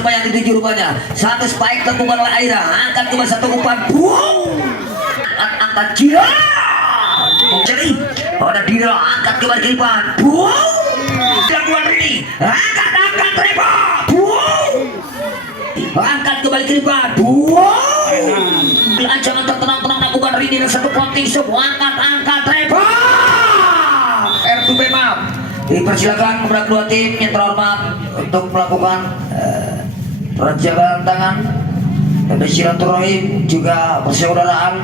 siapa yang dituju rupanya. Satu spike lakukan oleh Aira. Angkat kembali satu umpan. Boom. Angkat Gia. Jadi ada Dira. Angkat kembali ke depan. Boom. Lakukan ini. Angkat Reba. Boom. Angkat kembali ke depan. Boom. Jangan tenang-tenang lakukan ini dan satu poting semua. Angkat Reba. R2B maaf. Dipersilakan kepada kedua tim yang terhormat untuk melakukan perjagaan tangan dan silaturahim juga persaudaraan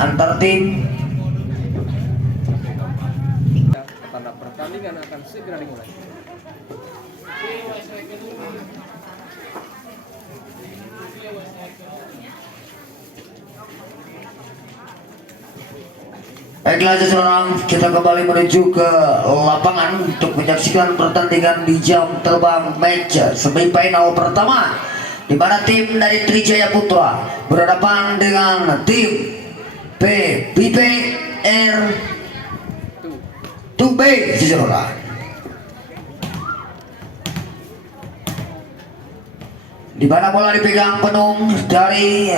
antar tim. Tanda pertandingan akan segera dimulai. Baiklah seseorang, kita kembali menuju ke lapangan untuk menyaksikan pertandingan di jam terbang match semifinal pertama, di mana tim dari Trijaya Putra berhadapan dengan tim PBR 2B seseorang. Di mana bola dipegang penuh dari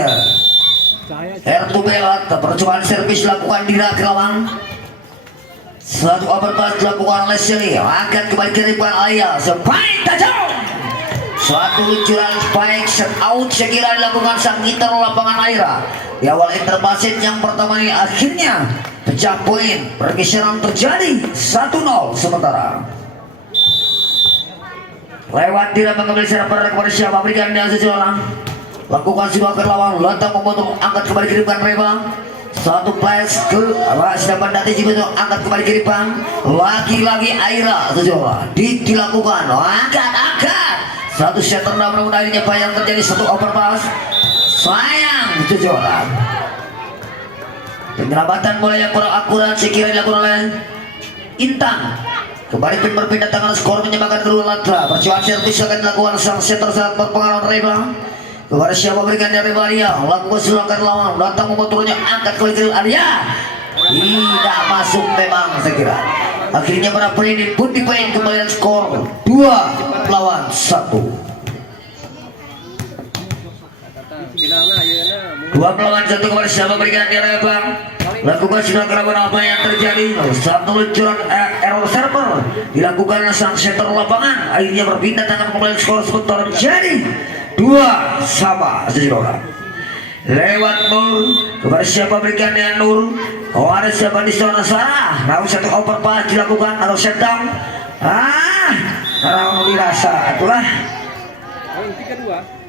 R2B Lat, percobaan servis dilakukan di Kerawan. Satu overpass dilakukan oleh Shelly. Angkat kembali ke depan Alia. Spike tajam. Suatu luncuran spike set out sekira dilakukan sang gitar lapangan Aira. Di awal interbasit yang pertama ini akhirnya pecah poin. Pergeseran terjadi 1-0 sementara. Lewat tidak mengambil server kepada siapa, berikan dia seseorang. Lakukan sebuah perlawanan, Lantang memotong, angkat kembali ke depan Reba. Satu flash ke sedangkan Dati Cibeto, angkat kembali ke depan. Lagi-lagi Aira seseorang dilakukan, angkat. Satu set rendah mudah-mudahan ini apa yang terjadi, satu overpass. Sayang seseorang. Penyelamatan bola yang kurang akurat sekira dilakukan oleh Intan. Kembali pin berpindah tangan, skor menyamakan kedua latar. Percobaan servis akan dilakukan sang setter saat berpengaruh Reba. Kepada siapa berikan dari Maria, lakukan serangan lawan, datang memotongnya, angkat kembali ke Arya. Tidak masuk memang saya kira. Akhirnya para ini pun dipain kembali skor 2-1. Dua melawan satu kepada siapa berikan dari Bang. Lakukan serangan lawan apa yang terjadi. Satu luncuran error server dilakukan sang setter lapangan. Akhirnya berpindah tangan kembali skor sebentar menjadi 2-2 seseorang. Lewat Nur kepada siapa berikan dengan Nur. Ada siapa di sana Sarah. Lalu satu overpass dilakukan atau sedang. Orang dirasa itulah. Poin 3-2.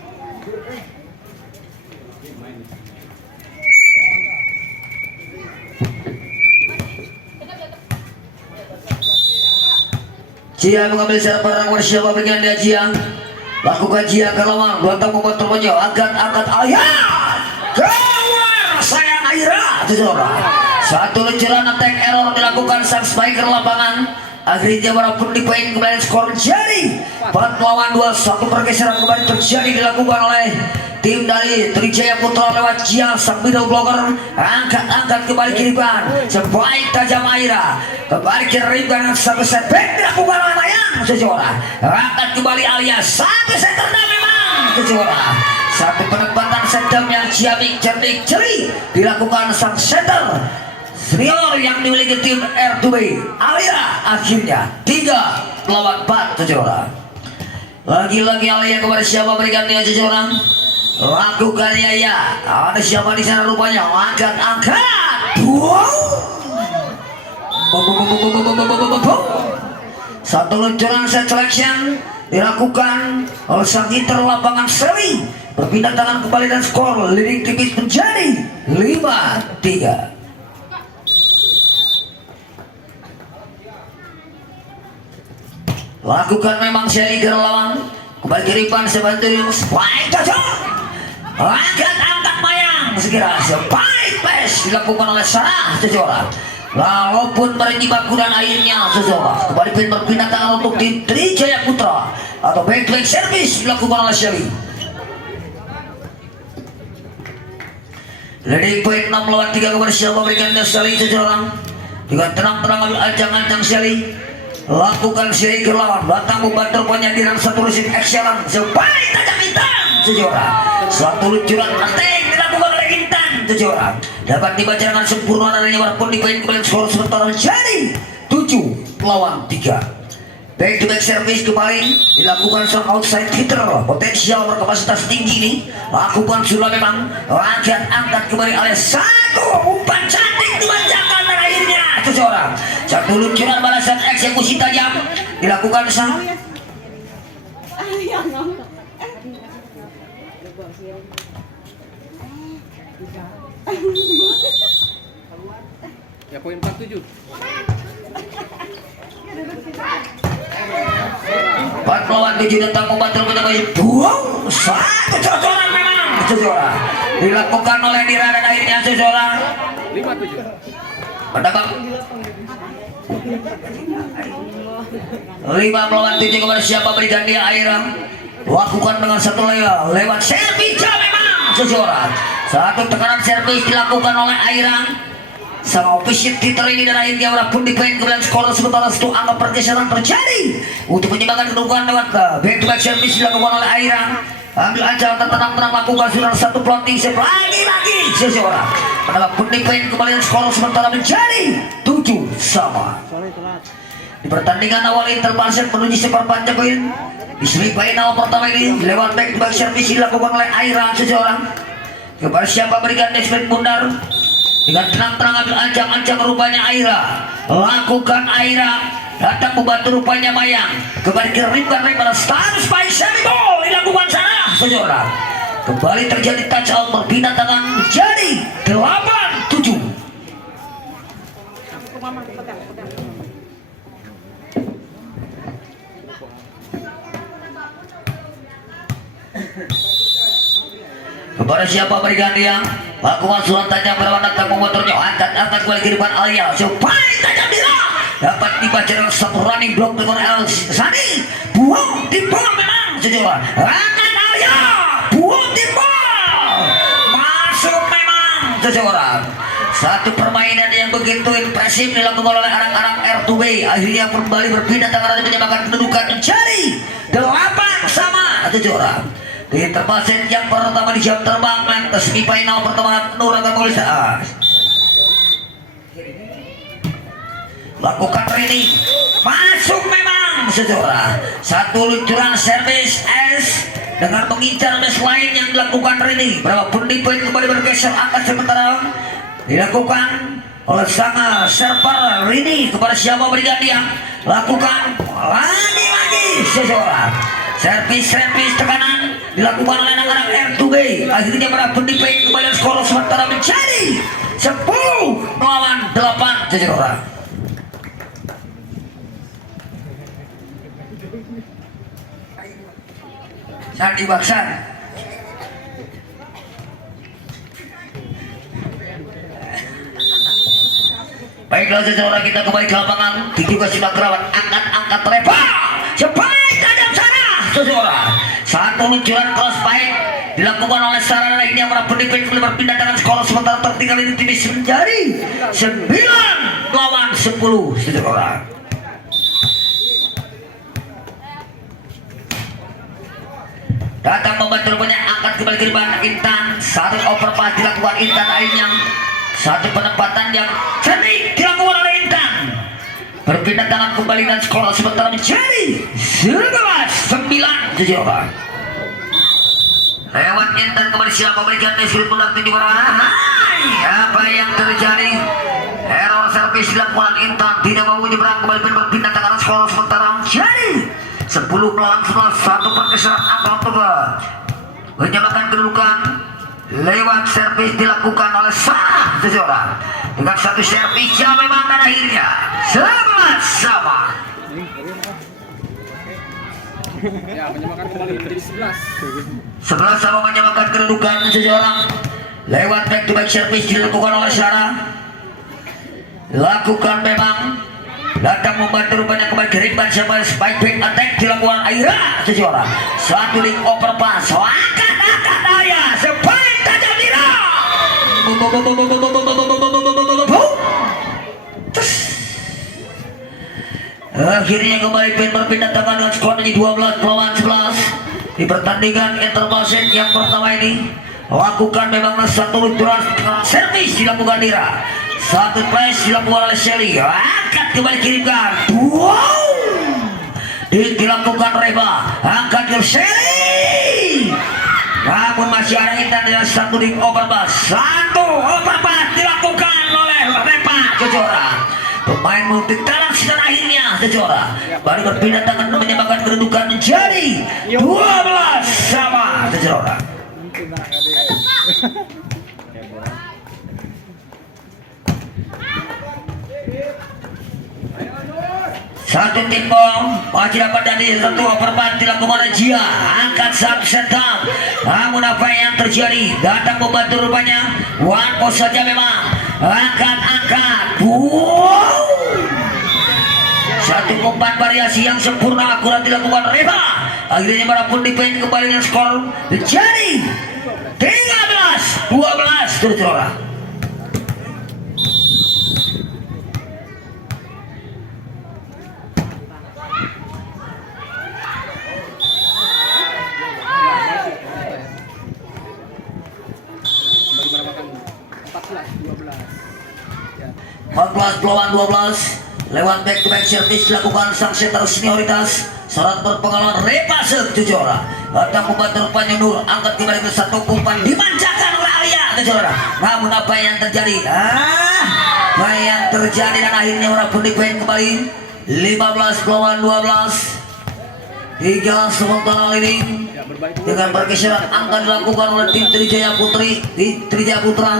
Jia mengambil server kepada siapa berikan dia Jia. Lakukan Jia ke lawan, Lantang memotongnya, angkat ayat keluar sayang Aira seseorang. Satu luncuran attack error dilakukan sang spiker lapangan. Akhirnya walaupun dipain kembali skor jadi 4-2. Satu pergeseran kembali terjadi dilakukan oleh tim dari Trijaya Putra lewat Jia sang middle blocker. Angkat kembali ke depan, sebaik tajam Aira. Kembali ke ringan satu set back dilakukan oleh Mayang seseorang. Angkat kembali Alia, satu set rendah memang seseorang. Satu penempatan sedang yang ciamik cerdik ceri dilakukan sang setter senior yang dimiliki tim R2B Alia. Akhirnya 3-4 seseorang. Lagi-lagi Alia kepada siapa berikan dia seseorang. Lakukan ya. Ada siapa di sana rupanya. Angkat. Wow. Satu luncuran set selection dilakukan oleh sang gitar lapangan Seri. Berpindah tangan kembali dan skor leading tipis menjadi 5-3. Lakukan memang Seri ke lawan. Kembali ke depan sebentar spike tajam. Angkat Mayang sekira spike pass dilakukan oleh Sarah seseorang. Walaupun menyibak kudan airnya seseorang. Kembali berpindah tangan untuk tim Trijaya Putra atau backline service dilakukan oleh Shelly. Leading point 6-3 kepada siapa berikan Shelly seseorang. Dengan tenang-tenang ambil ancang Shelly. lakukan seri ke lawan, datang membantu penyadiran satu resip excellent sebaik tajam Intan Sejora. Satu luncuran penting dilakukan oleh Intan Sejora, dapat dibaca dengan sempurna dan walaupun di poin kembali skor sementara jadi 7 lawan 3. Back to back service kembali dilakukan sang outside hitter potensial berkapasitas tinggi ini, lakukan sudah memang angkat kembali oleh satu umpan cantik dimanjakan dan akhirnya seseorang satu luncuran balasan eksekusi tajam dilakukan sang Ya poin 47. 4 lawan 7 datang membantu buang satu cocoran memang seseorang dilakukan oleh Dira dan akhirnya seseorang 57. mendapat 5 melawan 7 kepada siapa berikan dia Airam, lakukan dengan satu lewat servis memang seseorang satu tekanan servis dilakukan oleh Airam sang official titel ini dan akhirnya walaupun di poin kemudian skor sementara itu angka pergeseran terjadi untuk menyeimbangkan kedudukan lewat back to back service dilakukan oleh Airam, ambil ancaman tenang-tenang lakukan sudah satu plotting save lagi seseorang walaupun di poin kemudian skor sementara menjadi 7 sama. Di pertandingan awal Interpasek menuju seperpanjang poin di semifinal awal pertama ini lewat back to back service dilakukan oleh Airam seseorang kepada siapa berikan desperate bundar dengan tenang-tenang ambil ancang-ancang rupanya Aira, lakukan Aira datang membantu rupanya Mayang kembali kirimkan pada status by Seribol dilakukan sana seseorang kembali terjadi touch out berpindah tangan menjadi 8-7. Kepada siapa berikan dia lakukan surat tajam berlawan datang memotornya angkat kembali ke depan Alia supaya tajam dia dapat dibaca dengan satu running block dengan El Sani buang di bawah memang sejarah angkat Alia buang di bawah masuk memang sejarah satu permainan yang begitu impresif dilakukan oleh anak-anak R2B akhirnya kembali berpindah tangan dan menyamakan kedudukan menjadi 8 sama sejarah. Di terpasang yang pertama di jam terbang dan semifinal pertama Nuraga Mulisa lakukan training masuk memang sejarah satu luncuran servis S dengan mengincar baseline yang dilakukan training berapa pun di poin kembali bergeser angkat sementara dilakukan oleh sang server Rini kepada siapa berikan dia lakukan lagi sejarah servis tekanan dilakukan oleh anak-anak R2B akhirnya berapa di poin kembali skor sementara menjadi 10 melawan 8 sejarah. Sandi Baksan baiklah sejarah kita kembali ke lapangan diduga sudah kerawat angkat lebar sebaik tajam sana sejarah satu luncuran cross fight dilakukan oleh Sarana ini yang merapun di poin berpindah dengan skor sementara tertinggal ini tipis menjadi 9 lawan 10 sejarah. Datang membantu rupanya angkat kembali ke depan Intan satu overpass dilakukan Intan akhirnya satu penempatan yang cerdik dilakukan oleh Intan berpindah tangan kembali dan skor sementara menjadi 11-9 sejarah. Lewat Intan kembali siapa berikan deskripsi pulang di mana apa yang terjadi error servis dilakukan Intan tidak mau menyeberang kembali berpindah tangan skor sementara menjadi 10 melawan 11 satu pergeseran angka menyamakan kedudukan lewat servis dilakukan oleh Sarah seseorang dengan satu servis yang memang dan akhirnya 11 sama. Ya, menyamakan kembali menjadi 11 sama menyamakan kedudukan seseorang lewat back to back servis dilakukan oleh Sarah lakukan memang datang membantu rupanya kembali kerimban sampai spike back attack dilakukan Aira seseorang satu link overpass angkat Aira spike tajam Ira Akhirnya kembali berpindah tangan dengan skor menjadi 12-11 di pertandingan interclass yang pertama ini. Lakukan memang satu luncuran servis dilakukan Dira, satu press dilakukan oleh Shelly, angkat kembali kirimkan, wow, dilakukan Reba, angkat ke Shelly, namun masih ada intan dengan satu di overpass, dilakukan oleh Reba Jojora. Pemain multi talent dan akhirnya Jojora baru berpindah tangan menyebabkan kedudukan menjadi 12 sama Jojora. Satu timbang masih dapat dari satu overpass dilakukan oleh Jia, angkat satu setup, namun apa yang terjadi datang membantu rupanya one post saja memang angkat wow, satu umpan variasi yang sempurna akurat dilakukan Reba, akhirnya berapun defend kembali dengan skor menjadi 13-12 Jojora. Kembali 14-12 lewat back to back service dilakukan sang center senioritas syarat berpengalaman Reba Jojora, datang membantu rupanya Nur, angkat kembali ke satu umpan dimanjakan oleh Alia Jojora, namun apa yang terjadi dan akhirnya walaupun defend kembali 15-12 tiga sementara leading dengan pergeseran angka dilakukan oleh tim Trijaya Putra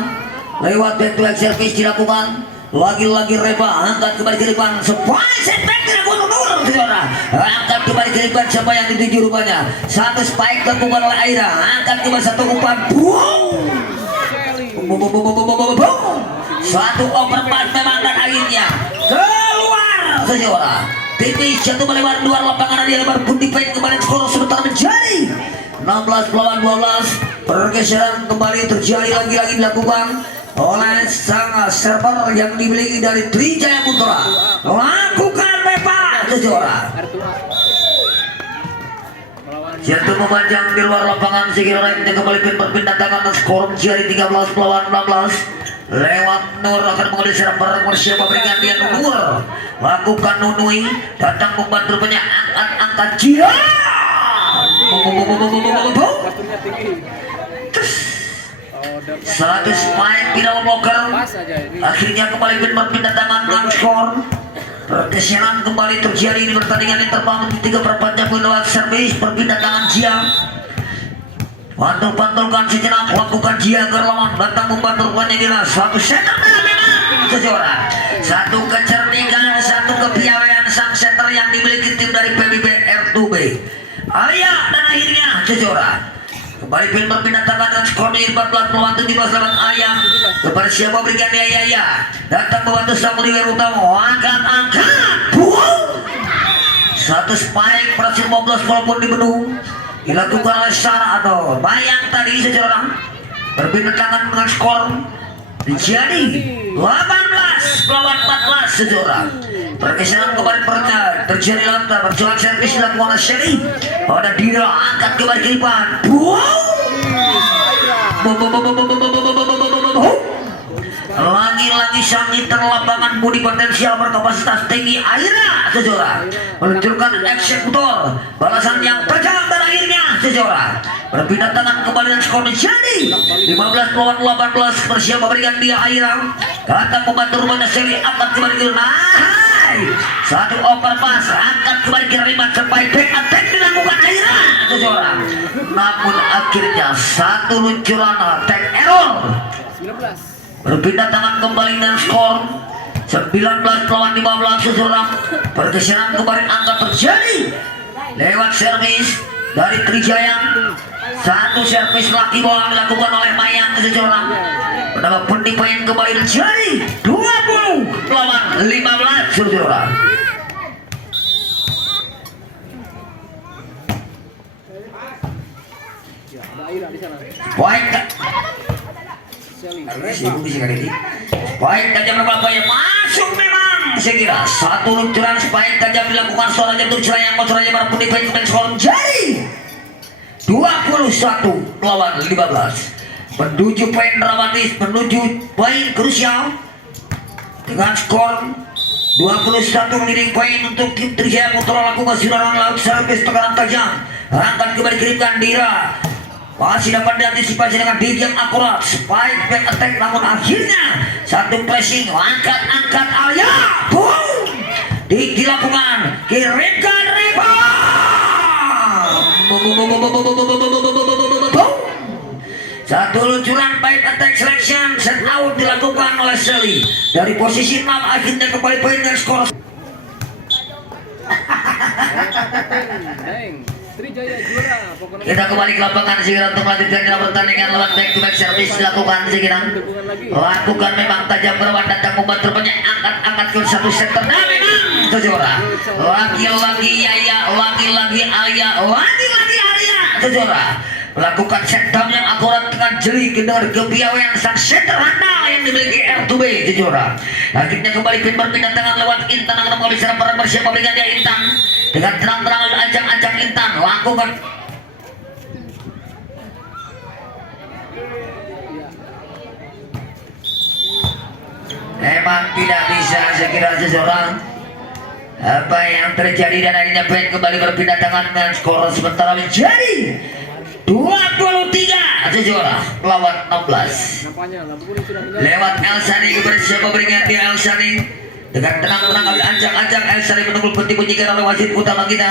lewat back to back service dilakukan lagi-lagi Reba, angkat kembali ke depan sebuah setback dilakukan Nur Jojora, angkat kembali ke depan siapa yang dituju rupanya, satu spike dilakukan oleh Aira, angkat kembali satu umpan satu overpass memang dan akhirnya keluar Jojora, tipis jatuh melewati luar lapangan, dia lebar pun defend kembali skor sebentar menjadi 16-12. Pergeseran kembali terjadi lagi-lagi dilakukan oleh sang server yang dimiliki dari Trijaya Putra, lakukan Reba Jojora, jatuh memanjang di luar lapangan sehingga remnya kembali berpindah tangan skor menjadi 13-16 lewat Nur akan mengambil server bersama berikan dia Nur, lakukan Nunui, datang membantu banyak angkat Jia, satu spike tidak blocker, akhirnya kembali berpindah tangan dengan skor. Pergeseran kembali terjadi di pertandingan interval 3/4 jam lewat servis berpindah tangan Jia, pantul-pantulkan sejenak, lakukan Jia ke lawan, datang membantu rupanya Dira, satu center memang Jojora, satu kecerdikan, satu kepiawaian sang center yang dimiliki tim dari PBB R2B Alia, dan akhirnya Jojora kembali berpindah tangan dengan skor 14-17 lewat Ayam kepada siapa berikan dia Yaya, datang membantu sang liwer utama, angkat satu spike berhasil 15 walaupun di bendung dilakukan oleh Sarah atau Bayang tadi Jojora, berpindah tangan dengan skor menjadi 18-14 Jojora. Pergeseran kembali terjadi lantai berjualan servis dilakukan oleh Shelly, ada Dira, angkat kembali ke depan, lagi-lagi sang interlapangan budi potensial berkapasitas tinggi Aira Jojora meluncurkan eksekutor balasan yang tajam dan akhirnya Jojora berpindah tangan kembali dan skor menjadi 15-18 bersiap memberikan dia Aira, datang membantu rumahnya Shelly, angkat kembali ke satu overpass, angkat kembali ke Rima sampai back attack dilakukan Aira Jojora, namun akhirnya satu luncuran attack error, 19 berpindah tangan kembali dan skor 19-15 Jojora. Pergeseran kembali angka terjadi lewat servis dari Trijaya, satu servis laki bola dilakukan oleh Mayang Jojora, menambah pendidikan kembali terjadi 20-15 Jojora. Poin Shelly. Baik, tajam berapa yang masuk memang saya kira satu luncuran spike tajam dilakukan seorang jatuh cerayang motornya marah putih baik kemudian skor jadi 21 lawan 15 menuju poin dramatis, menuju poin krusial dengan skor 21 leading poin untuk tim Trijaya Putra. Lakukan silaran laut servis tekanan tajam, angkat kembali kirimkan Dira, masih dapat diantisipasi dengan dig yang akurat, spike back attack, namun akhirnya satu pressing, angkat Arya, boom, dig dilakukan, kirimkan Reba, satu luncuran baik attack selection set out dilakukan oleh Sally dari posisi 6, akhirnya kembali poin dan skor. Deng, Trijaya juara. Pokoknya Kita kembali ke lapangan segera untuk melanjutkan dalam pertandingan lawan back to back service dilakukan segera. Lakukan memang tajam berwan datang membantu banyak angkat ke satu set tenang memang Tejora. Lagi-lagi Yaya, lagi-lagi Arya, lagi-lagi Arya Tejora. Melakukan set down yang akurat dengan jeli dengan kepiawaian sang center handal yang dimiliki R2B Tejora. Akhirnya kembali pin berpindah tangan lewat Intan akan kembali serang perang bersiap memberikan dia Intan dengan terang-terang ajang-ajang Intan lakukan memang tidak bisa sekira seseorang apa yang terjadi dan akhirnya pen kembali berpindah tangan dengan skor sementara menjadi 23 seseorang lawan 16 nampaknya lampu kuning sudah menyala. lewat Elsani bersiap memberikan dia Elsani dengan tenang-tenang ajang-ajang Elsani menunggu bunyi-bunyikan oleh wasit utama kita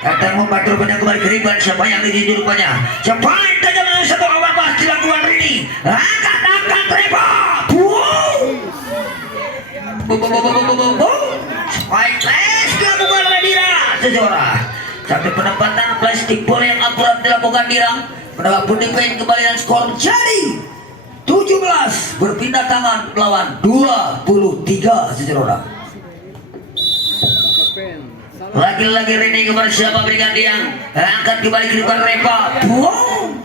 datang membantu banyak kembali keriban siapa yang di rupanya siapa yang tajam dengan satu awal pas dilakukan Rini angkat Reba spike flash dilakukan oleh Dira seseorang satu penempatan plastik bola yang akurat dilakukan Dira mendapat pundi poin kembali dan skor jadi 17 berpindah tangan lawan 23 seseorang. Pen. Salah. Lagi-lagi Rini kepada siapa berikan dia angkat kembali ke Reba boom.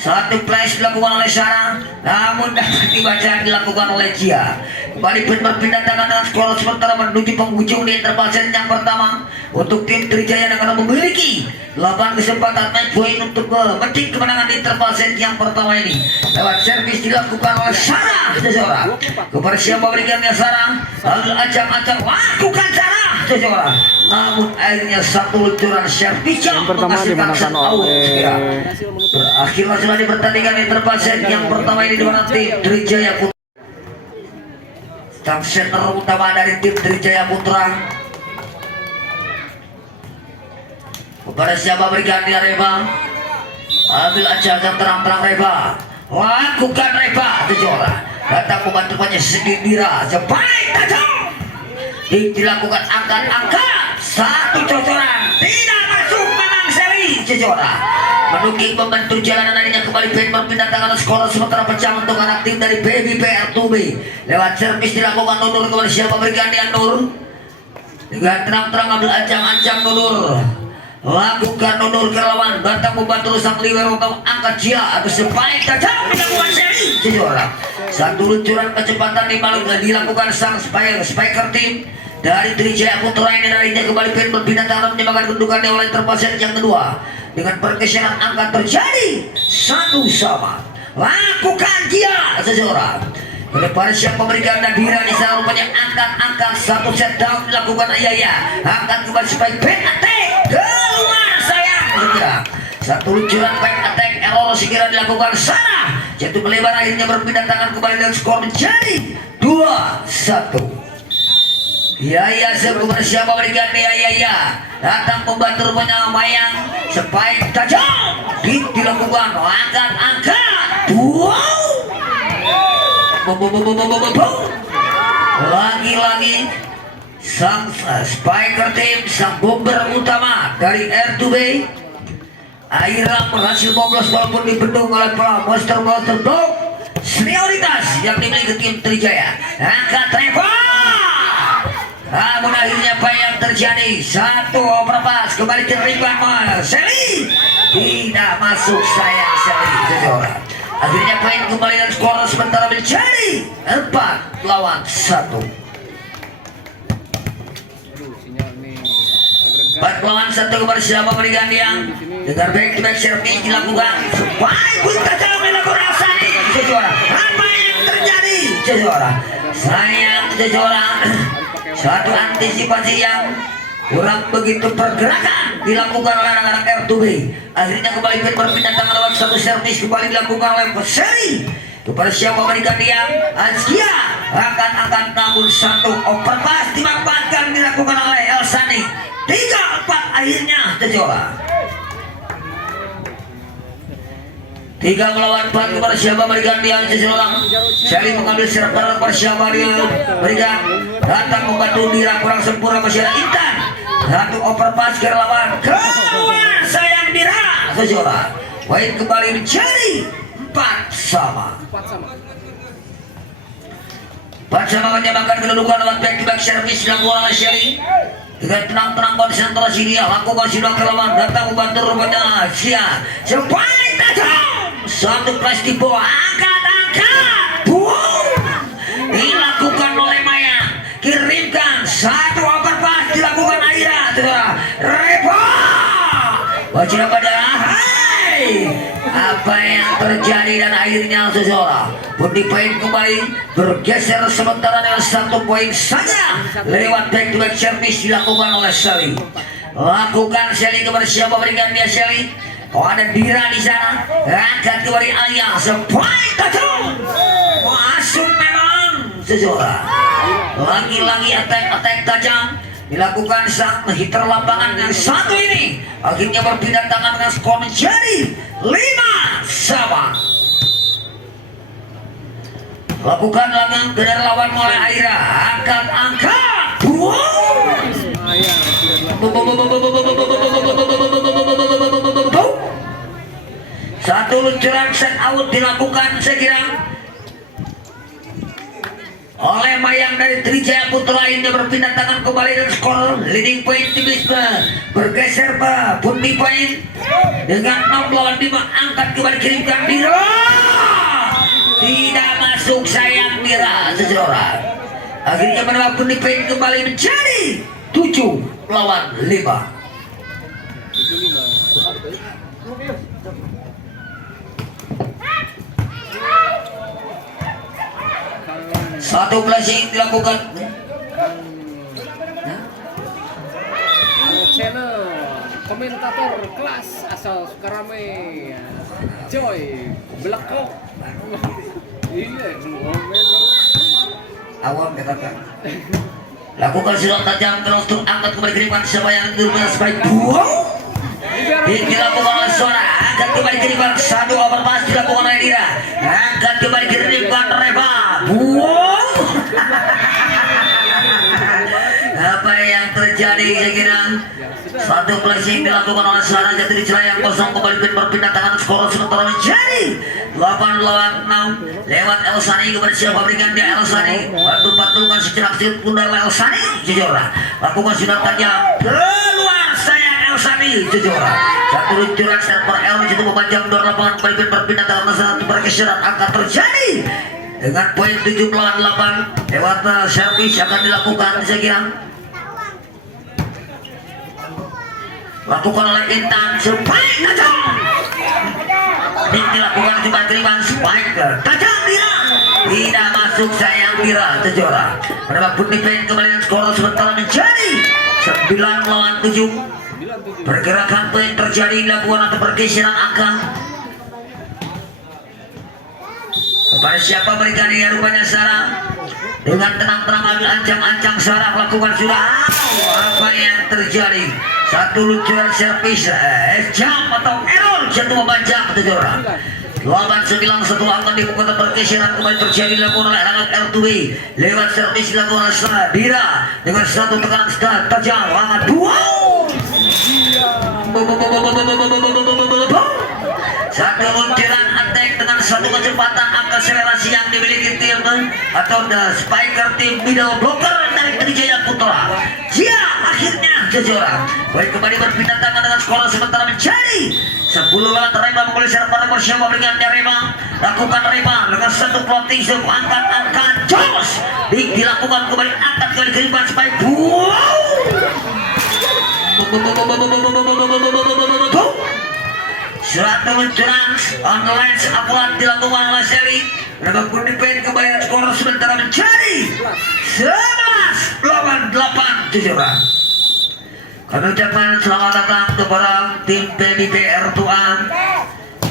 Satu flash dilakukan oleh Sarah, namun dapat dibaca dilakukan oleh Jia. Kembali pun berpindah tangan dengan skor sementara menuju penghujung di interval set yang pertama untuk tim Trijaya yang akan memiliki 8 kesempatan match point untuk memetik kemenangan di interval set yang pertama ini. Lewat servis dilakukan oleh Sarah seseorang. Kepada siapa berikannya Sarah, lalu acak-acak lakukan Sarah seseorang. Namun akhirnya satu luncuran servis yang menghasilkan set out. Berakhirlah sudah di pertandingan interval set yang pertama ini di mana tim Trijaya Putra. Sang center utama dari tim Trijaya Putra kepada siapa berikan dia Reba, ambil aja terang-terang Reba, lakukan Reba Tejora datang membantu banyak sedih Dira sebaik tajam dilakukan angkat satu cocoran tidak masuk menang seri Tejora menukik membantu jalanan akhirnya kembali pen berpindah tangan skor sementara pecah untuk anak tim dari BBP R2B lewat servis dilakukan Nur kepada siapa berikan dia Nur dengan terang-terang ambil ancang-ancang Nur lakukan Nur ke lawan datang membantu sang libero atau angkat Jia atau sebaik tajam dilakukan seri seseorang satu luncuran kecepatan dilakukan sang spiker tim dari Trijaya Putra ini darinya kembali pen berpindah tangan menyebabkan kedudukannya oleh terpasang yang kedua dengan pergeseran angka terjadi satu sama lakukan dia seseorang kepada siapa memberikan Nadira di sana rupanya angkat satu set down dilakukan Ayaya angkat kembali sebagai back attack keluar sayang segera satu luncuran back attack error segera dilakukan sana jatuh melebar akhirnya berpindah tangan kembali dan skor menjadi 2-1. Yaya sebelum siapa berikan dia Yaya datang membantu rupanya Mayang sebaik tajam dilakukan angkat wow lagi-lagi sang spiker tim sang bomber utama dari R2B akhirnya berhasil memblos walaupun dibendung oleh para monster dog senioritas yang dimiliki tim Trijaya angkat Trevor. Namun akhirnya apa yang terjadi satu overpass kembali terlibat Sally tidak masuk sayang Sally seseorang akhirnya poin kembali dan skor sementara menjadi 4-1. 4 lawan 1 kepada siapa berikan dia dengan back to back service dilakukan baik kita jauh melakukan asani sejuara apa yang terjadi sejuara sayang sejuara satu antisipasi yang kurang begitu pergerakan dilakukan oleh anak-anak R2B akhirnya kembali berpindah tangan lewat satu servis kembali dilakukan oleh Peseri kepada siapa berikan dia Azkia akan namun satu overpass dimanfaatkan dilakukan oleh Elsani 3-4 akhirnya terjuara 3 melawan 4 kepada siapa berikan dia seseorang Sally mengambil server kepada siapa dia berikan datang membantu Dira kurang sempurna masyarakat Intan satu overpass ke lawan keluar sayang Dira seseorang poin kembali menjadi 4 sama 4 sama menyamakan kedudukan lewat back to back service dilakukan oleh Sally dengan tenang-tenang konsentrasi dia lakukan sudah ke lawan datang membantu rupanya Asia sebaik tajam satu plastik bawah angkat buang dilakukan oleh Maya kirimkan satu overpass dilakukan Aira Reba wajib pada hai apa yang terjadi dan akhirnya seseorang Budi poin kembali bergeser sementara dengan 1 poin saja lewat back to back service dilakukan oleh Sally lakukan Sally kepada siapa berikan dia Sally oh ada Dira di sana angkat kembali Ayah sepoin tajam masuk memang seseorang lagi-lagi attack tajam dilakukan saat hitter lapangan yang satu ini akhirnya berpindah tangan dengan skor menjadi 5 sama lakukan langsung dari lawan mulai Aira angkat satu luncuran set out dilakukan sekiranya oleh Mayang dari Trijaya Putra ini berpindah tangan kembali dan skor leading point tipis bergeser Budi poin dengan 6 lawan 5 angkat kembali kirimkan Dira tidak masuk sayang Dira seseorang akhirnya menambah Budi poin kembali menjadi 7 lawan 5 satu flashing dilakukan channel komentator kelas asal Sukarame Joy Belakok iya awam katakan lakukan silang tajam terus untuk angkat kembali kirimkan siapa yang sebaik buang dilakukan oleh suara angkat kembali kirimkan satu overpass dilakukan oleh Dira angkat kembali kirimkan Reba buang apa yang terjadi saya kira satu flashing dilakukan oleh suara jatuh di celah yang kosong kembali berpindah tangan skor sementara menjadi 8 lawan 6 lewat Elsani kepada siapa berikan dia Elsani bantu-bantukan secara aktif pundak Elsani jujurlah lakukan sinar tajam keluar sayang Elsani jujurlah satu luncuran server L itu memanjang door lapangan kembali berpindah tangan satu pergeseran angka terjadi dengan poin 7 lawan 8 lewat servis akan dilakukan saya kira lakukan oleh Intan spike tajam dilakukan coba terima spike tajam Dira tidak masuk sayang Dira terjora mendapat Budi poin kembali dan skor sementara menjadi 9 lawan 7 pergerakan poin terjadi dilakukan atau pergeseran angka kepada siapa berikan dia rupanya Sarah dengan tenang-tenang ambil ancang-ancang Sarah lakukan sudah apa yang terjadi satu luncuran servis jam atau error jatuh memanjang terjora lawan 9 setelah akan dibuka pergeseran kembali terjadi dilakukan oleh anak R2B lewat servis dilakukan oleh Sarah Dira dengan satu tekanan tajam lawan 2 satu luncuran attack dengan satu kecepatan akselerasi yang dimiliki tim atau the spiker tim middle blocker dari Trijaya Putra dia akhirnya jejora poin kembali berpindah tangan dengan skor sementara menjadi 10 lawan Reba mengulis server bersama dengan Reba lakukan Reba dengan satu floating angkat jos dilakukan kembali angkat kembali keribuan spike Suatu luncuran on the lens akurat dilakukan oleh Shelly. Mereka pun dipen kembali dan skor sementara menjadi 11 lawan 8 Jajaran. Kami ucapkan selamat datang kepada tim PBB R2A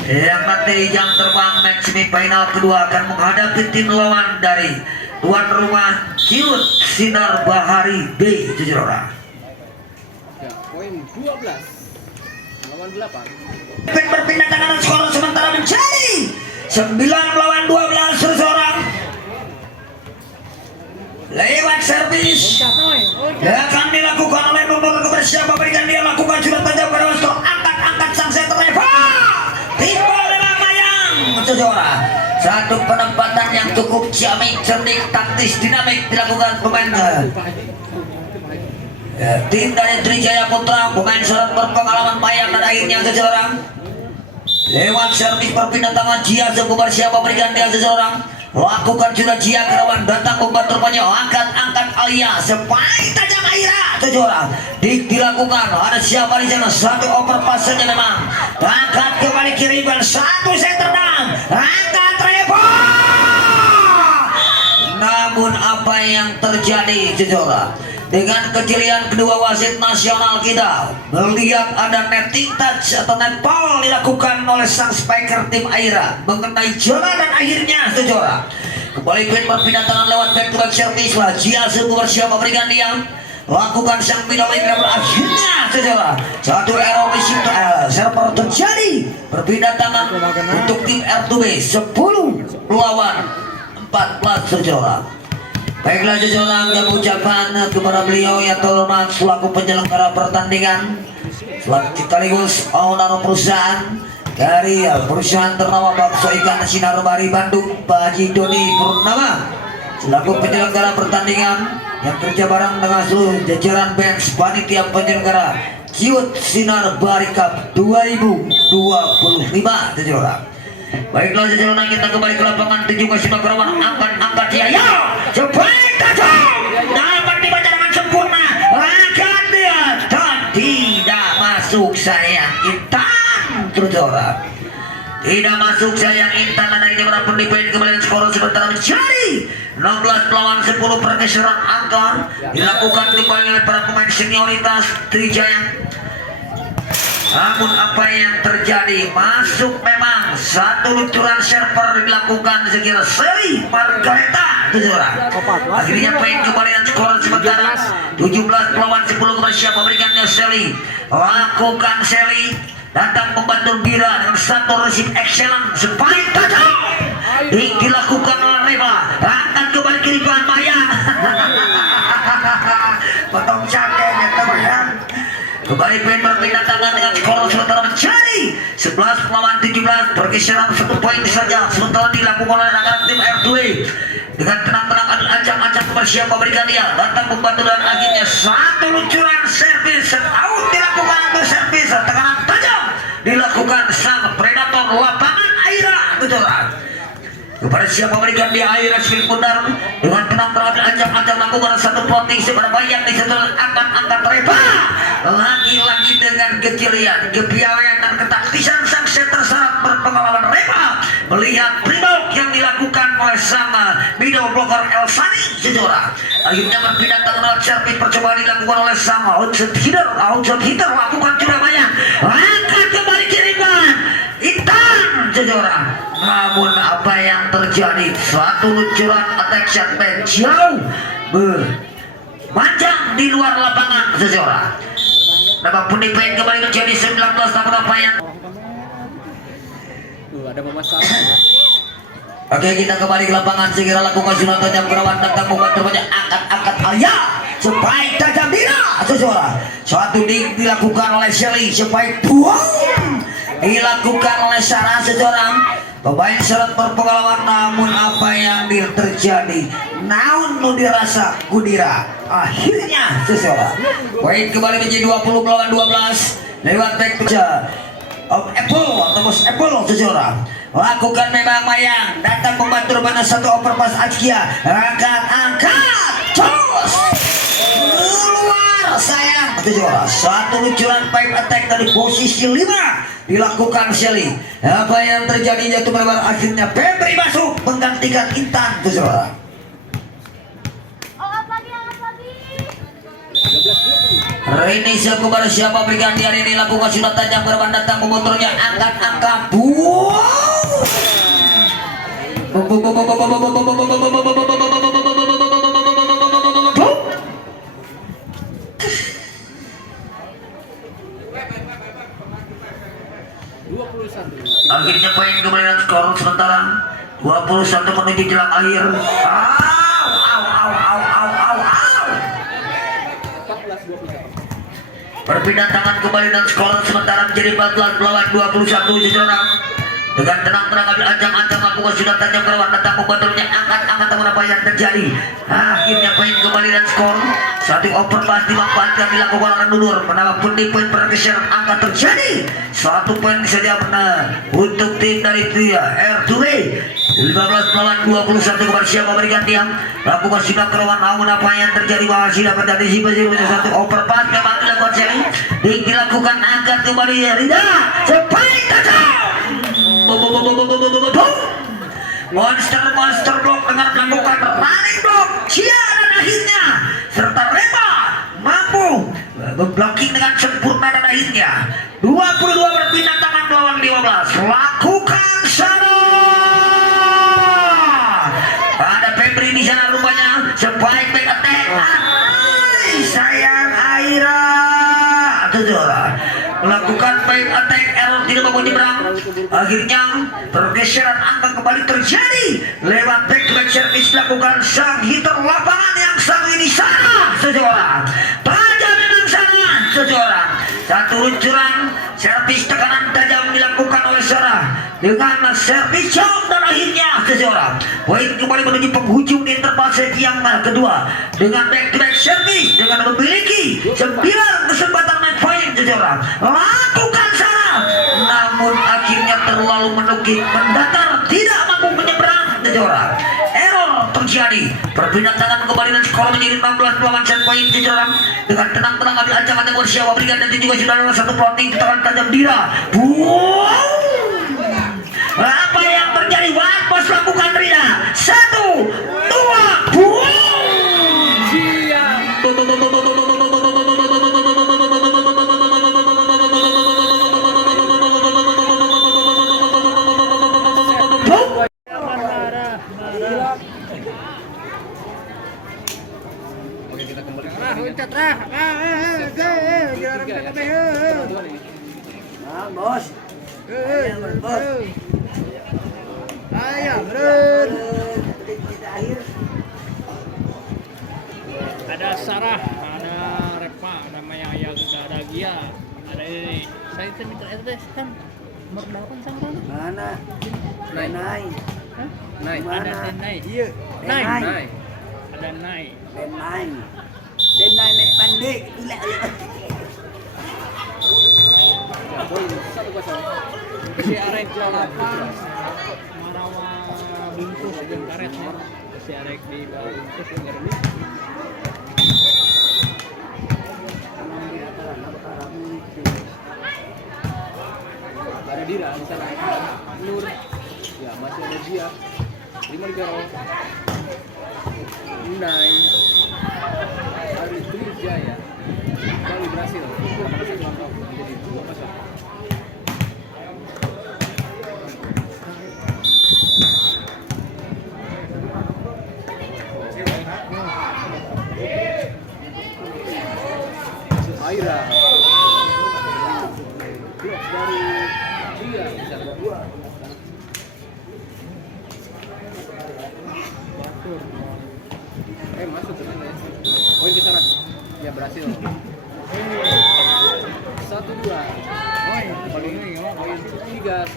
yang nanti jam terbang match semifinal kedua akan menghadapi tim lawan dari tuan rumah Ciut Sinar Bahari B Jajaran. Ya, poin 12 lawan 8. Berpindah tangan dan skor sementara menjadi 9 lawan 12 seseorang. Lewat servis akan dilakukan oleh nomor siapa berikan dia lakukan sudah tajam pada wasto angkat sang setter Eva timbal memang mayang seseorang. Satu penempatan yang cukup ciamik, cerdik, taktis, dinamik dilakukan pemain tim dari Trijaya Putra, pemain syarat berpengalaman mayang dan akhirnya seseorang. Lewat servis berpindah tangan Jia sebuah siapa berikan dia seseorang. Lakukan sudah Jia kerawan datang membantu rupanya angkat Alia sebaik tajam Aira seseorang. Dilakukan ada siapa di sana satu overpass saja memang. Angkat kembali kiriman satu center down. Angkat Revo. Namun apa yang terjadi seseorang? Dengan kejelian kedua wasit nasional kita melihat ada netting touch atau net foul dilakukan oleh sang spiker tim Aira mengenai Jona dan akhirnya seseorang kembali pin berpindah tangan lewat back to back service lah Jia sebuah siapa berikan dia lakukan sang middle grabber akhirnya seseorang satu error di situ server terjadi berpindah tangan untuk tim R2B 10 lawan 14 seseorang. Baiklah seseorang yang ucapan kepada beliau yang terhormat selaku penyelenggara pertandingan sekaligus owner perusahaan dari perusahaan ternama bakso ikan Sinar Bahari Bandung Pak Haji Doni Purnama selaku penyelenggara pertandingan yang kerja bareng dengan seluruh jajaran bench panitia penyelenggara Ciut Sinar Bahari Cup 2025 seseorang. Baiklah seseorang kita kembali ke lapangan tujuh kasih kerawan angkat ya sebaik tajam dapat dibaca dengan sempurna angkat dia dan tidak masuk sayang Intan seseorang tidak masuk sayang Intan dan ini berapa di poin kembali skor sementara menjadi 16 lawan 10 pergeseran angka dilakukan kembali oleh para pemain senioritas Trijaya. Namun apa yang terjadi masuk memang satu luncuran server dilakukan sekira seri Margareta seseorang. Akhirnya poin kembali dan skor sementara 17 lawan 10 kepada siapa memberikannya Sally. Lakukan Sally datang membantu Bira dengan satu receive excellent sebaik tajam dilakukan oleh Reva akan kembali kiriman Maya potong cakenya teman. Kembali poin berpindah tangan dengan skor sementara menjadi 11 lawan 17 pergeseran 1 poin saja sementara dilakukan oleh rekan tim R2 dengan tenang-tenang ancam-ancam siapa berikan dia datang membantu dan akhirnya satu luncuran servis out dilakukan untuk servis tekanan tajam dilakukan sang predator lapangan Aira Bejoran kepada siapa berikan dia Aira Sri Pundar dengan tenang-tenang ancam-ancam lakukan satu plotting pada bayang di satu angkat Reva lagi-lagi dengan kecilian, kepiawaian dan ketaktisan sang setter sangat berpengalaman Reva melihat pre-block yang dilakukan oleh sang middle blocker Elsani seseorang akhirnya berpindah tangan servis percobaan dilakukan oleh sang outside hitter lakukan tidak banyak angkat kembali kiriman Intan seseorang namun apa yang terjadi satu luncuran attack shot man jauh berpanjang di luar lapangan seseorang. Nampak pun dipen kembali menjadi 19 namun apa yang ada pemasaran ya. Oke kita kembali ke lapangan segera lakukan sunat tajam kerawan datang membantu banyak angkat Alia sebaik tajam Dina seseorang satu dilakukan oleh Shelly sebaik buang dilakukan oleh Sarah seseorang pemain syarat berpengalaman namun apa yang terjadi naun nu dirasa Kudira akhirnya seseorang poin kembali menjadi 20 lawan 12 lewat back to Apple atau Bos Apple seseorang lakukan memang mayang datang membantu pada satu overpass Akia angkat terus keluar sayang sejarah. Satu luncuran pipe attack dari posisi 5 dilakukan Shelly. Apa yang terjadi jatuh melebar, akhirnya Febri masuk menggantikan Intan sejarah. 13-20. Renisha kepada siapa berganti hari ini, lakukan sudah tajam korban datang motornya, angkat angkat akhirnya poin kembali dan skor sementara 21 menuju jelang akhir. Perpindahan tangan kembali dan skor sementara menjadi 14 melawan 21 seseorang. Dengan tenang-tenang ambil ancang-ancang lakukan sudah tajam berlawan datang membantunya, angkat apa yang terjadi. Akhirnya poin kembali dan skor. Satu overpass dimanfaatkan dilakukan oleh Nunur, menambah pundi poin pergeseran angka terjadi. 1 poin saja benar untuk tim dari Tria R2B. 15 melawan 21 kepada siapa berikan tiang lakukan sudah kerawan, namun apa yang terjadi masih dapat antisipasi. Satu overpass memang dilakukan seri dilakukan, angkat kembali Rida sebaik tajam. Monster block dengan melakukan running block Cia, dan akhirnya serta Reba mampu blocking dengan sempurna dan akhirnya 22 berpindah tangan melawan 15 lakukan sarang. Ada Febri di sana rupanya sebaik back attack. Sayang Aira sejarah melakukan back attack, error tidak mampu diberang. Akhirnya pergeseran angka kembali terjadi lewat back to back service dilakukan sang hitter lapangan yang sang ini sana seseorang tajam memang sana seseorang. Satu luncuran servis tekanan tajam dilakukan oleh Sarah dengan servis jauh dan akhirnya seseorang poin kembali menuju penghujung di interval yang kedua dengan back to back service dengan memiliki 9 kesempatan main poin seseorang lakukan Sarah, namun akhirnya terlalu menukik mendatar tidak mampu menyeberang seseorang. Error terjadi, perpindahan tangan kembali dan skor menjadi 16 melawan set poin seseorang. Dengan tenang-tenang ambil ancaman yang bersyawa berikan dan juga sudah ada satu plotting tangan tajam Dira. Apa yang terjadi? Wapas lakukan Rida. 1, 2, Oke, kita kembali ke bos. Ada Sarah, ada Repa, ada Maya yang ada Gia, ada ini. Saya minta RDS kan nomor 8 sama kan? Mana? Nai. Nai. Hah? Nai. Ada Nai. Iya. Nai. Nai. Ada Nai. Ben Nai. Ben Nai nek mandi gila. Poin 1-0. Si Arek 8, Marawa bungkus jeung karetnya. Si Arek di bawah bungkus yang garbi. Ada Dira di sana. Nur. Ya, masih ada dia. 5 gol. Nai. Ari Trijaya. Kali berhasil. Jadi 2-0. Aira. Blok dari dia bisa dua. Masuk ke sana ya. Poin ke sana. Ya berhasil. 1-2. Poin 3-1.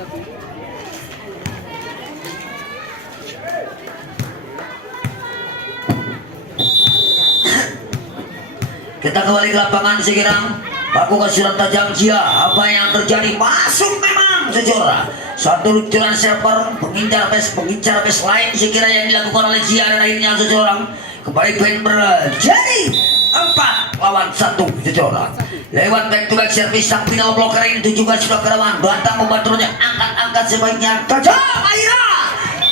Kita kembali ke lapangan Sekirang. Lakukan surat tajam Cia. Apa yang terjadi? Masuk memang sejarah. Satu luncuran server pengincar base lain sekiranya yang dilakukan oleh Cia dan akhirnya seseorang kembali poin berjadi 4 lawan 1 Jejora. Lewat back to back service sang final blocker ini tujuan sudah kerawan Batang membantunya angkat sebaiknya tajam Aira.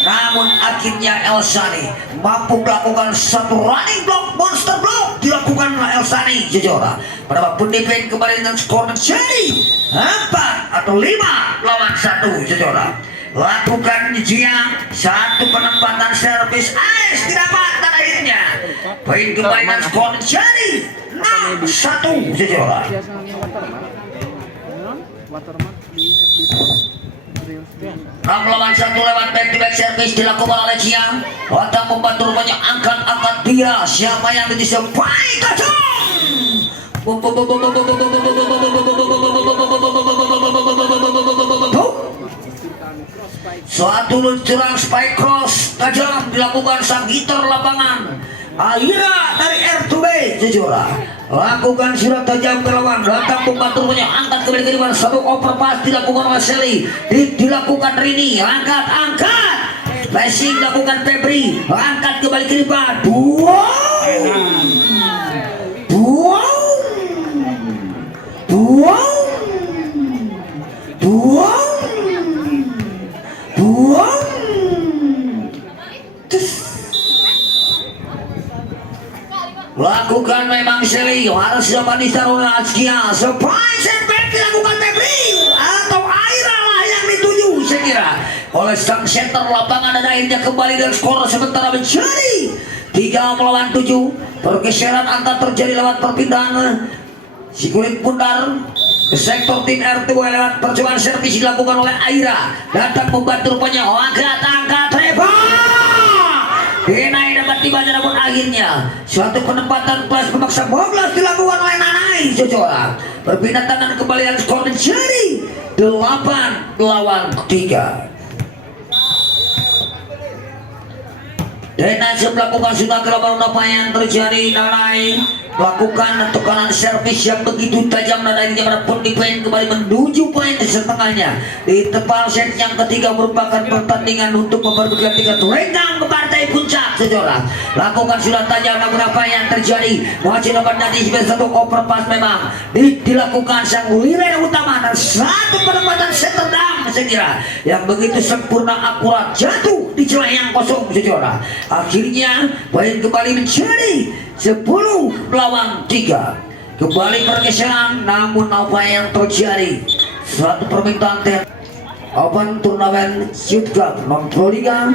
Namun akhirnya Elsani mampu melakukan satu running block monster block dilakukan oleh Elsani Jejora. Pada pendefend kembali dengan skor jadi 4 atau 5 lawan 1 Jejora. Lakukan dia satu penempatan servis AS didapat dan akhirnya poin kembali dan skor jadi 6-1 Jejora. Watermark di FB Lawan 1 lewat back to back service dilakukan oleh Jiang. Watang membantu rupanya angkat dia. Siapa yang disampai kacang? Suatu luncuran spike cross tajam dilakukan sang hitter lapangan Aira dari R2B Jejora. Lakukan surat tajam ke lawan datang membantu punya angkat kembali ke depan satu overpass dilakukan oleh Sally dilakukan Rini angkat flashing dilakukan Febri angkat kembali ke depan lakukan memang Seli harus dapat ditaruh Azkia surprise setback dilakukan Febri atau Aira lah yang dituju saya kira oleh sang center lapangan dan akhirnya kembali dan skor sementara menjadi 3 melawan 7. Pergeseran angka terjadi lewat perpindahan si kulit pundar ke sektor tim R2 lewat percobaan servis dilakukan oleh Aira datang membantu rupanya angkat Denai dapat dibaca namun akhirnya suatu penempatan plus memaksa boblas dilakukan oleh Nanai Jejora. Berpindah tangan kembali dan skor menjadi 8 lawan 3. Denai melakukan sudah kelabaran apa yang terjadi. Nanai melakukan tekanan servis yang begitu tajam dan akhirnya pada pun defend kembali menuju poin di setengahnya di tepat set yang ketiga merupakan pertandingan untuk memperebutkan tiket renggang ke partai puncak Jejora. Lakukan sudah tajam namun apa yang terjadi masih dapat nanti sebagai satu overpass memang dilakukan sang wilayah utama dan satu penempatan center down saya kira yang begitu sempurna akurat jatuh di celah yang kosong Jejora. Akhirnya poin kembali menjadi 10 lawan 3. Kembali pergeseran namun apa yang terjadi suatu permintaan Open Turnamen Youth Club non Pro Liga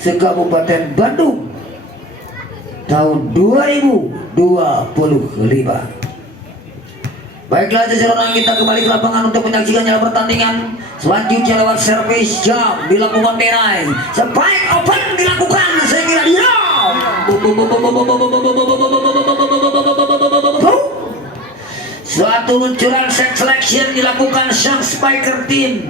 se-Kabupaten Bandung tahun 2025. Baiklah jajaran kita kembali ke lapangan untuk menyaksikan jalan pertandingan selanjutnya lewat servis jam dilakukan Denai spike open dilakukan saya kira dia suatu luncuran set selection dilakukan sang spiker tim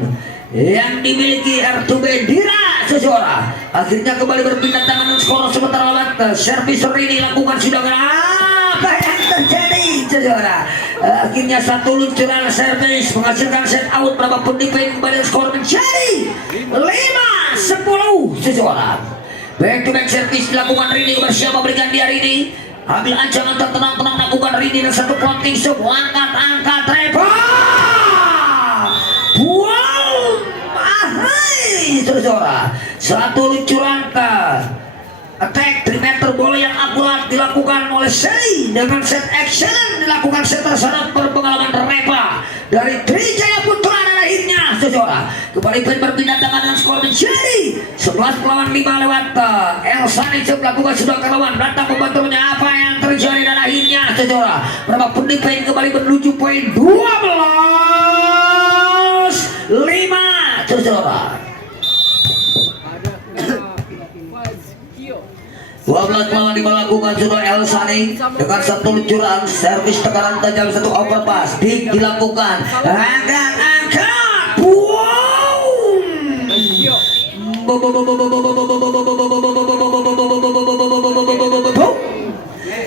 yang dimiliki R2B Dira Jejora. Akhirnya kembali berpindah tangan skor sementara lewat servis ini lakukan sudah apa yang terjadi Jejora. Akhirnya satu luncuran servis menghasilkan set out berapapun defend kembali skor menjadi 5-10 Jejora. Back to back service dilakukan Rini bersama berikan dia Rini ambil ancaman tenang lakukan Rini dan satu plotting semua angkat Reva wow ahai Jejora. Satu luncuran ke attack 3 meter bola yang akurat dilakukan oleh Sally dengan set action dilakukan set tersadap berpengalaman Reva dari Trijaya Putra dan akhirnya Jejora kembali berpindah tangan dan skor menjadi 11 lawan 5 lewat Elsani melakukan sudah ke lawan datang membantunya apa yang terjadi dan akhirnya Jejora berapa pendefend kembali menuju poin 12-5 Jejora. 12 lawan dilakukan sudah Elsani dengan satu luncuran servis tekanan tajam satu overpass dilakukan angkat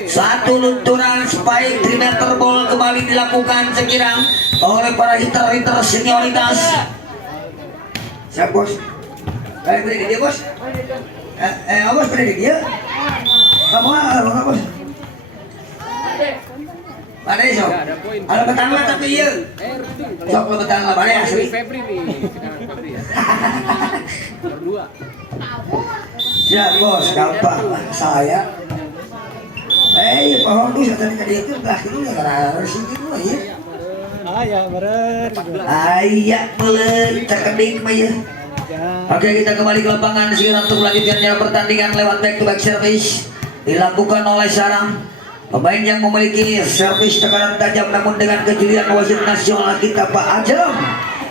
satu luncuran spike 3 meter ball kembali dilakukan sekirang oleh para hitter senioritas. Siap bos? Beri dia bos? Bos beri dia? Kamu bos? poin. Kalau betang lah tapi iya. Sok lo betang lah balik asli. Febri nih. Sekarang Febri ya. Nomor 2. Ya bos, gampang saya. Pohon tuh tadi tadi itu akhirnya karena resiki gue ya. Ayah meren. Ayah meren terkedik mah ya. Oke, kita kembali ke lapangan sekarang untuk melanjutkannya pertandingan lewat back to back service dilakukan oleh Sarang. Pemain yang memiliki servis tekanan tajam namun dengan kejelian wasit nasional kita Pak Ajam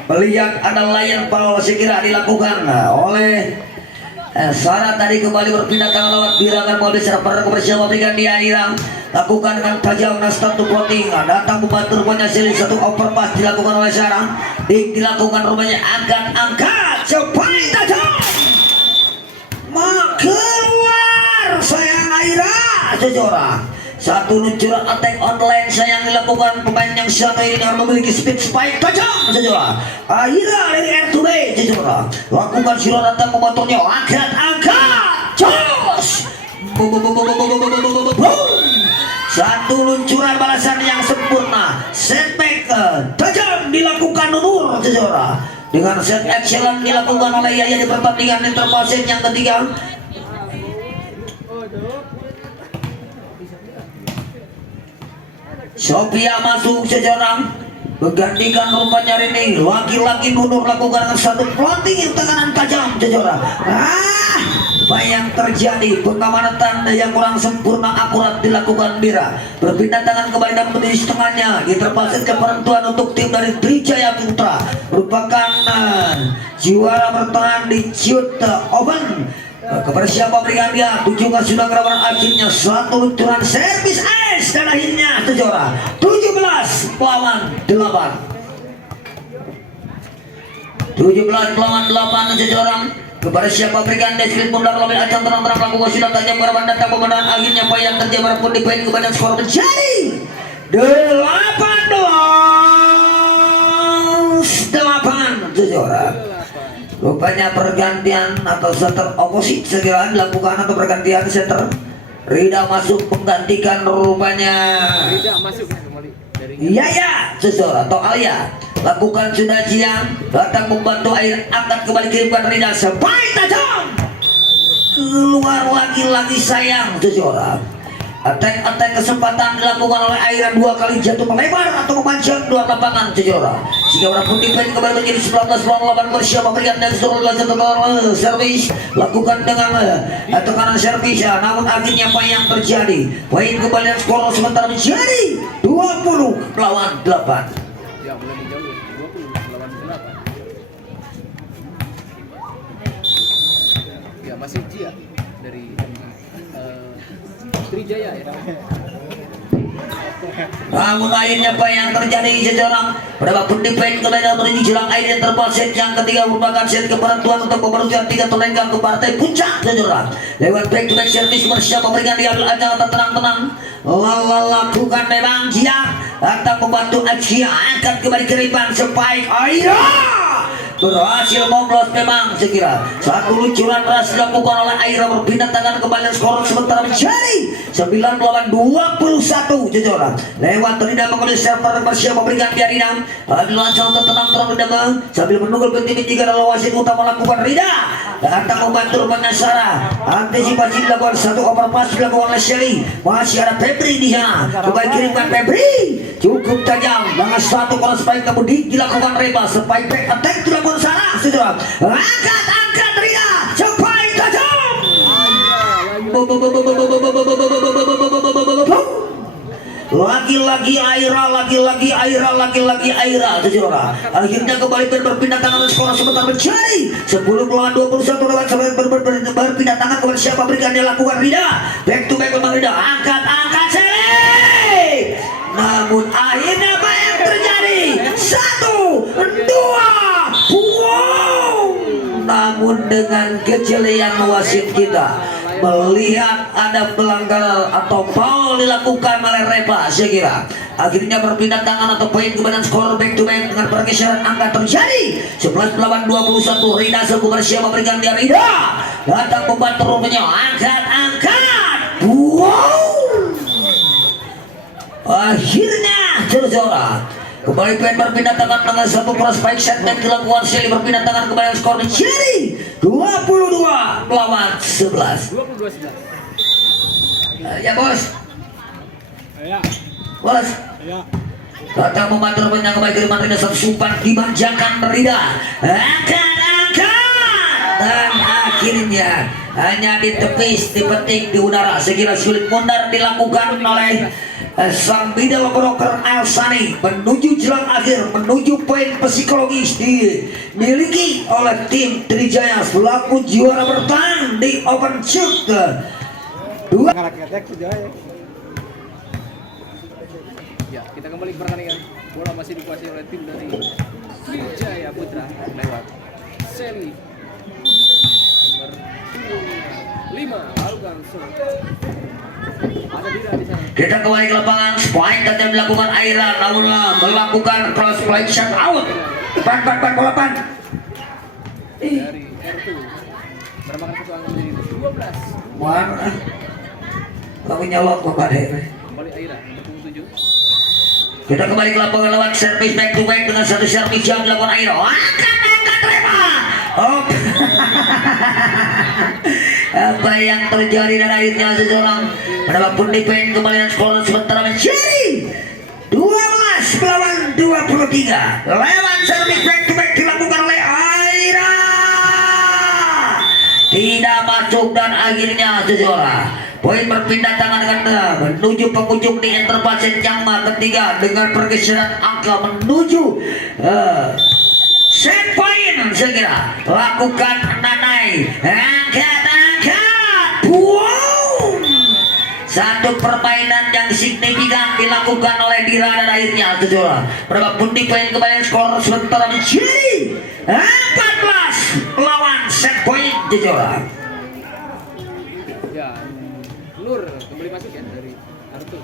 melihat ada lion foul sekira dilakukan oleh Sarah. Tadi kembali berpindah ke lewat bilangan mobil server bersama berikan di Airang lakukan dengan tajam nastar to plotting datang membantu rupanya seri satu overpass dilakukan oleh Sarah. Dilakukan rupanya angkat cepat tajam keluar sayang Aira seseorang. Satu luncuran attack online sayang dilakukan pemain yang satu ini yang memiliki speed spike tajam saja. Akhirnya dari R2B saja. Lakukan silat datang memotongnya angkat jos. Satu luncuran balasan yang sempurna. Setback tajam dilakukan Nur saja. Dengan set excellent dilakukan oleh Yaya di pertandingan interpasit yang ketiga. Sophia masuk sejarah menggantikan rupanya Rini. Laki-laki Nunur lakukan dengan satu plotting tekanan tajam sejarah. Apa yang terjadi? Pengamanan yang kurang sempurna akurat dilakukan Bira. Berpindah tangan kembali dan berdiri setengahnya. Diterpasit ke penentuan untuk tim dari Trijaya Putra. Merupakan juara bertahan di shoot open. Kepada siapa berikan dia tujuan sudah gerakan akhirnya satu luncuran servis es dan akhirnya terjuara 17 lawan 8 terjuara. Kepada siapa berikan dia sekali pundar lebih acang terang-terang lakukan sudah tajam gerakan datang pemenang akhirnya apa yang terjadi pun di poin kepada skor menjadi 18 terjuara. Rupanya pergantian atau setter oposit segera dilakukan atau pergantian setter. Rida masuk menggantikan rupanya Rida masuk kembali dari Yaya seseorang atau Alia. Lakukan sudah siang datang membantu air angkat kembali kirimkan Rida sampai tajam keluar lagi sayang seseorang. Attack kesempatan dilakukan oleh Aira dua kali jatuh melebar atau memanjang dua lapangan sejarah. Jika orang putih poin kembali menjadi 19 lawan 8 bersiap memberikan dan seluruh servis lakukan dengan tekanan servis ya. Namun akhirnya apa yang terjadi? Poin kembali dan skor sementara menjadi 20 lawan 8. Ya mulai jauh 20 lawan 8. Ya masih Jia dari Trijaya ya. Namun akhirnya apa yang terjadi sejarah berapa pun poin kembali berdiri jelang air yang terpaset yang ketiga merupakan set kepenentuan untuk pemberhentian tiga terlenggang ke partai puncak sejarah lewat back to back service bersama memberikan diambil aja tenang lakukan memang Jia datang membantu Asia angkat kembali ke riban spike Aira berhasil moblos memang sekira satu luncuran berhasil dilakukan oleh Aira berpindah tangan kembali skor sementara menjadi 9 lawan 21 sejarah lewat Rida mengambil server bersiap memberikan Rida langsung tenang terang sambil menunggu penting jika adalah wasit utama melakukan Rida datang membantu rupanya Sarah antisipasi dilakukan satu overpass dilakukan oleh Shelly masih ada Febri di sana kembali kirimkan Febri cukup tajam dengan satu kolos spike kemudian dilakukan Reba spike back attack dilakukan Sarah sudah angkat Rida spike tajam lagi-lagi Aira sejarah akhirnya kembali berpindah tangan skor sebentar menjadi 10 lawan 21 lewat berpindah tangan kepada siapa berikan dia lakukan Rida back to back memang Rida angkat Sele namun akhirnya apa yang terjadi 1, 2 namun dengan kejelian wasit kita melihat ada pelanggaran atau foul dilakukan oleh Reba sekira akhirnya berpindah tangan atau poin kemudian skor back to back dengan pergeseran angka terjadi 11 lawan 21 Rida serbu bersiap memberikan dia Rida datang membantu rupanya angkat akhirnya Jora. Kembali pemain berpindah tangan dengan satu prospek segmen dilakukan Shelly berpindah tangan kembali skor Shelly 22 lawan 11. 22-11. Ya bos, Ya, bos. ya. Datang mematur menang kembali ke Rida satu sumpan dimanjakan Rida. Angkat dan akhirnya hanya ditepis, dipetik di udara. Sekira sulit mundur dilakukan oleh sang bidawa broker Alsani menuju jelang akhir, menuju poin psikologis dimiliki oleh tim Trijaya selaku juara bertahan di Open Chuk dua. Ya, kita kembali ke pertandingan. Bola masih dikuasai oleh tim dari Trijaya Putra lewat Shelly nomor 5 Algan Solo. Ada Dira di sana. Kita kembali ke lapangan, point tadi melakukan Aira, namun melakukan cross play shot out. Pan bola pan. Dari R2 merambahkan satu angka menjadi 12. Mana? Kamu nyolok kok Pak Dek. Kembali Aira berpunggung 7. Kita kembali ke lapangan lewat servis back to back dengan satu servis yang dilakukan Aira. Angkat terima. Oh. Apa yang terjadi dan akhirnya seseorang mendapat pun dipen kembali dan skor sementara menjadi 12 lawan 23 lewat servis back to back dilakukan oleh Aira, tidak masuk dan akhirnya seseorang poin berpindah tangan ganda menuju penghujung di interval yang ketiga dengan pergeseran angka menuju set point. Segera lakukan Nanai, angkat boom. Satu permainan yang signifikan dilakukan oleh Dira dan akhirnya sejola berapa pun di poin kembali skor sementara menjadi 14 lawan set point sejola. Ya, Nur kembali masuk ya dari Arthur.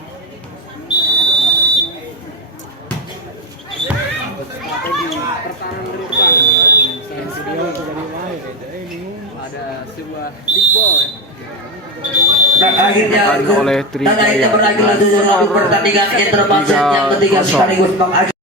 Strategi pertahanan dari depan. Ada sebuah big ball ya. Dan akhirnya oleh Trijaya. berakhir pertandingan interval set yang ketiga sekaligus mengakhiri